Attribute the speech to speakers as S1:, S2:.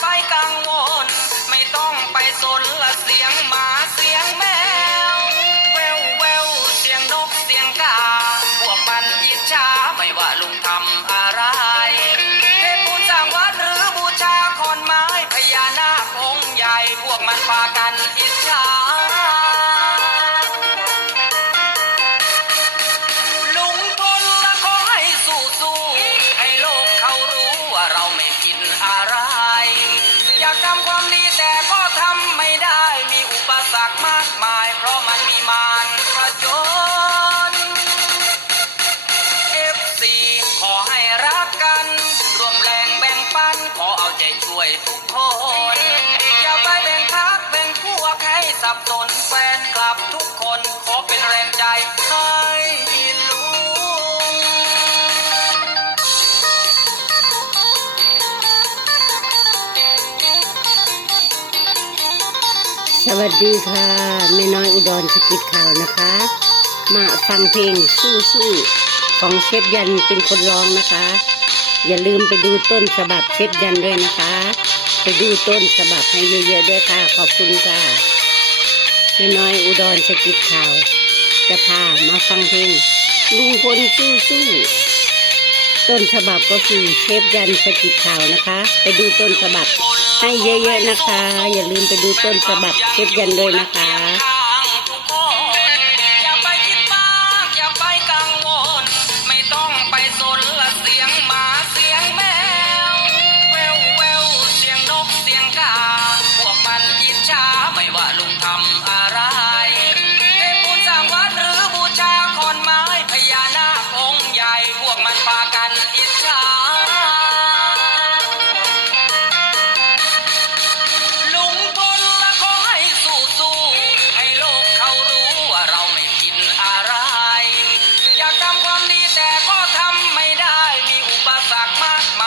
S1: ไปกังวล ไม่ต้องไปสนละเสียงหมาเสียงแมวแววแววเสียงนกเสียงกา พวกมันอิจฉาไม่ว่าลุงทำอะไรเทพบุญสร้างวัดหรือบูชาคอนไม้พญานาคองค์ใหญ่ พวกมันพากันอิจฉา ทำความดีแต่ก็ทำไม่ได้ มีอุปสรรคมากมาย เพราะมันมีมาระจญ FC ขอให้รักกัน ร่วมแรงแบ่งปัน ขอเอาใจช่วยทุกคน อย่าไปแบ่งพักแบ่งพวกให้สับสนแฟนคลับทุกคน
S2: ดีค่ะแม่น้อยอุดรสกิจข่าวนะคะ มาฟังเพลงสู้สู้ของเชฟยันเป็นคนร้องนะคะ อย่าลืมไปดูต้นฉบับเชฟยันด้วยนะคะ ไปดูต้นฉบับให้เยอะๆด้วยค่ะ ขอบคุณค่ะแม่น้อยอุดรสกิจข่าว จะพามาฟังเพลงลุงพลสู้สู้ต้นฉบับก็คือเชฟยันสกิจข่าวนะคะ ไปดูต้นฉบับ ให้เยอะๆนะคะ อย่าลืมไปดูต้นฉบับเชฟยันด้วยนะคะ my, my.